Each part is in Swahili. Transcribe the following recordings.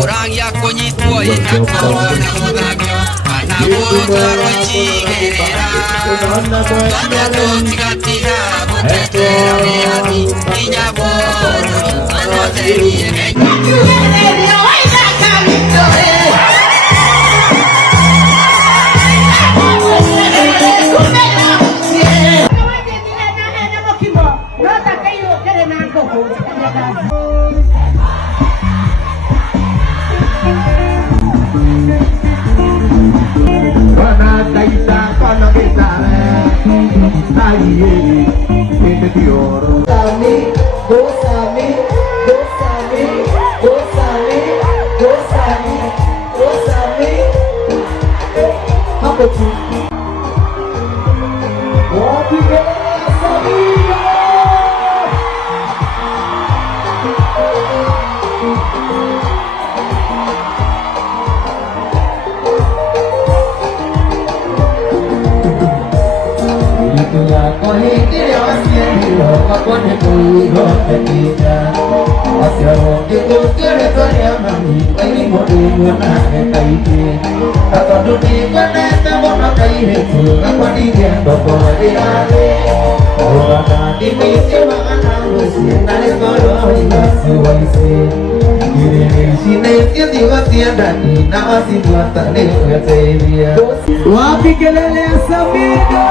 Orang yang konyitua ina kawana mudamio anabudu arochigera Wanda tika butetera meani inyaboro anoteri Wapi kelele ya Samido?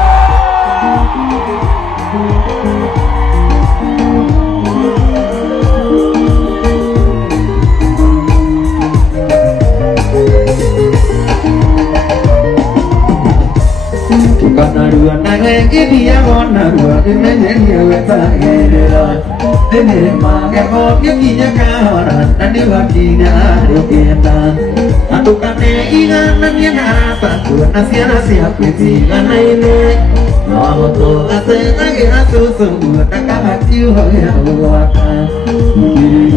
Kanarua nangenge dia monarua dimenye wetagera dene magego kinya kahora nani wakinya roketa atukane ingana nyana patu nasiana siapiti nganaine mahoto asenge asusu takahati hoya waka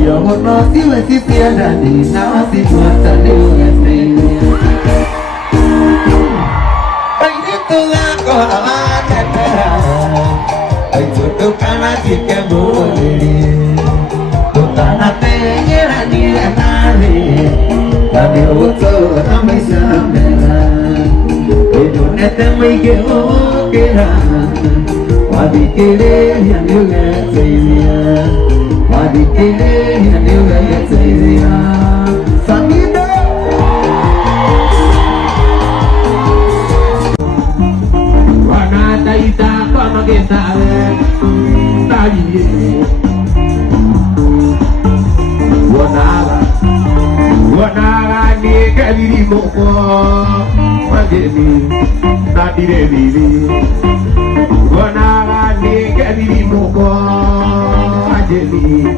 yo mono siwe sisia dadi na wasifuata leo Kana jika boleh, kana pengira dia nari, tapi waktu ramai samela, hidupnya temui kira, wadi kiri yang juga saya, wadi kiri yang juga saya, Samido. Wana taita kama kita. Wanara ni kadiri moko mageni nadire diri Wanara ni kadiri moko mageni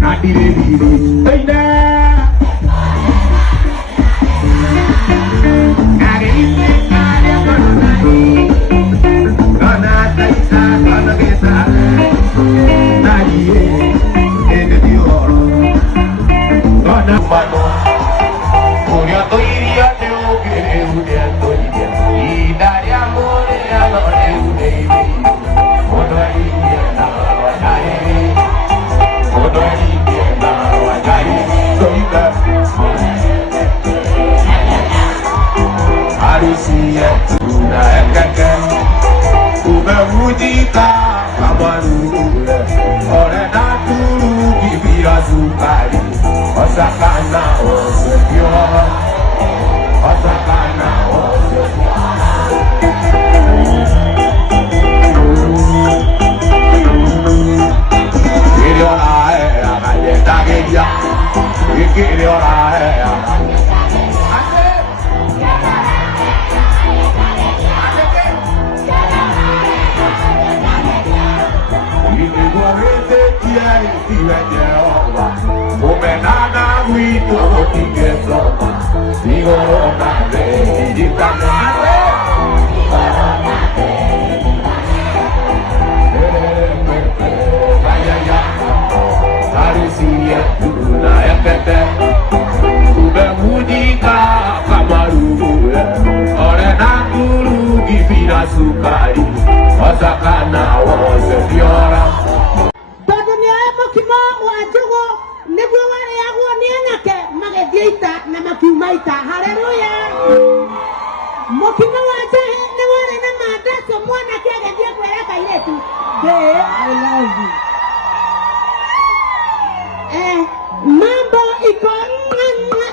nadire diri Aina Ageni kare konai Kana taisa kana besa Nadie ene dioro Kana mano Osakana osepio Osakana osepio Kiri ora agalleta geya Kiri ora We sukari wasakana wose biora Dunia mokimo wajugo niguo wale yaguo ni anake magethieita na makiumaita haleluya mokimo wajahe ni wale na mandato mwana kiagethie kwera kairetu I love you mambo iko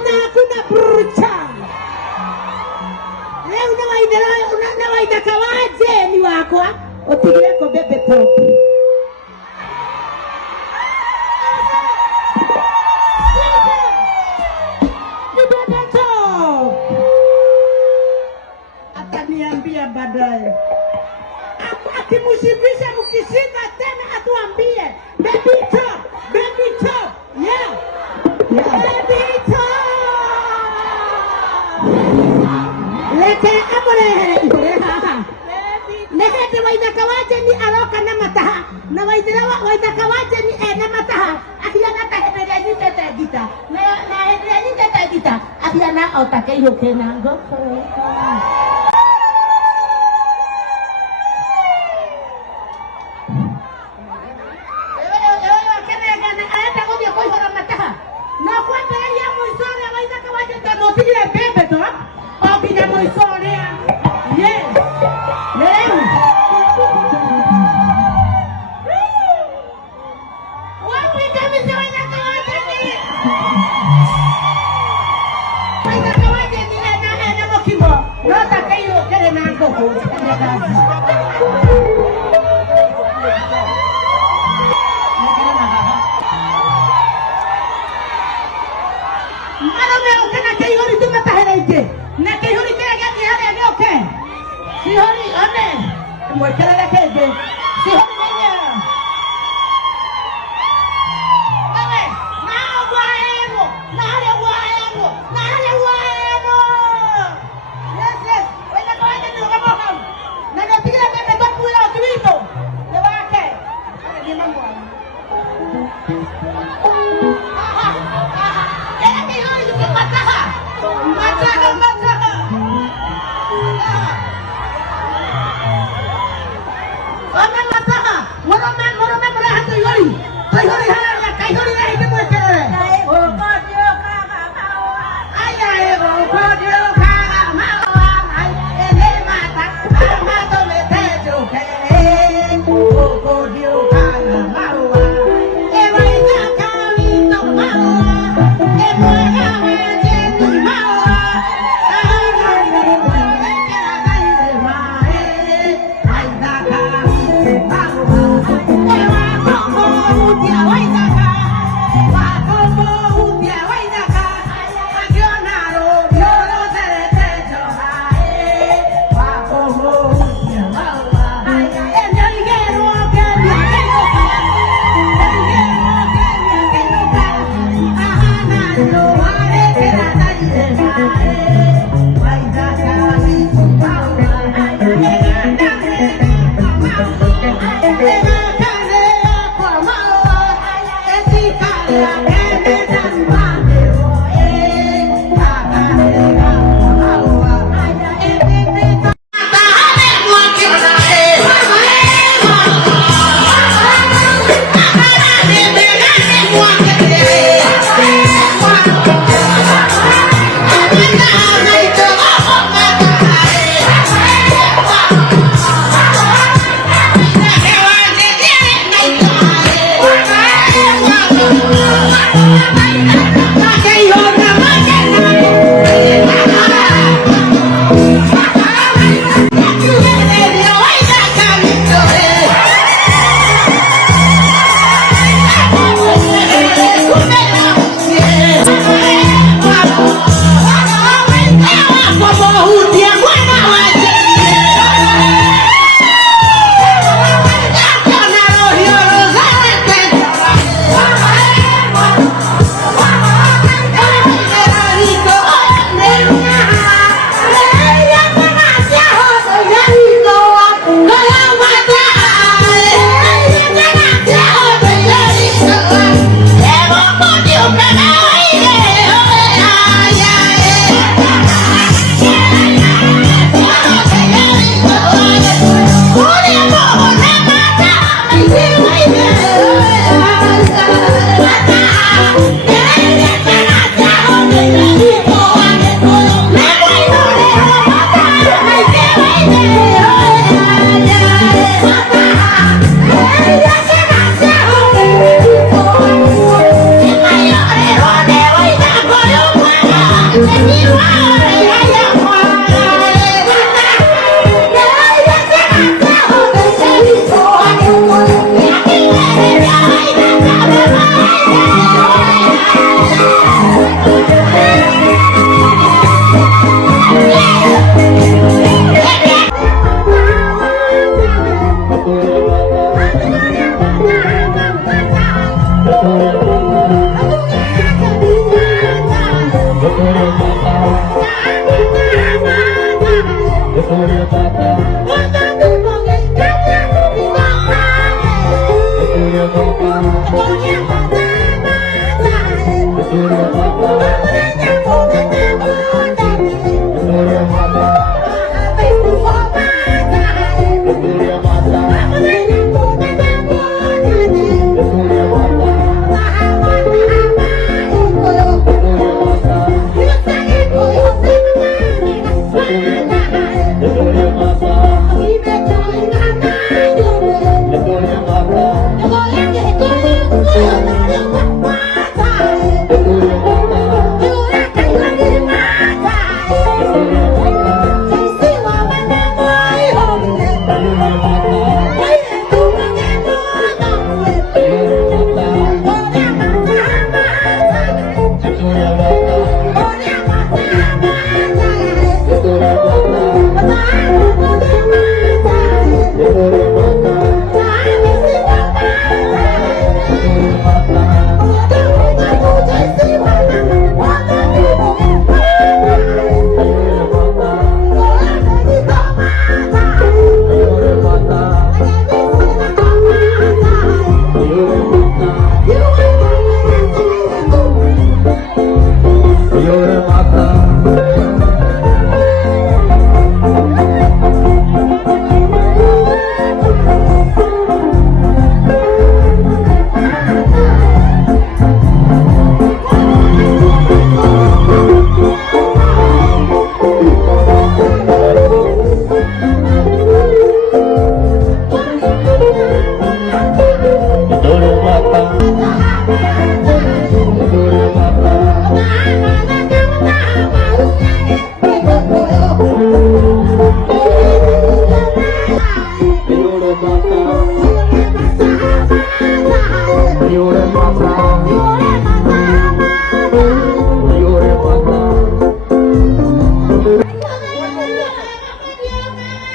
na kuna brucha leo na waida kawaje ni wakwa utigire ko bebe top ataniambia baadaye akimusibisha mkishinda tena atuambie baby top yeah baby top leke amore haha leke waida kawaje ni aroka na mataha na waida kawaje ni ene mataha akiana tahebele ni tete gita na hebele ni tete gita akiana otake yokena ngoko Mama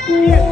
Yeah.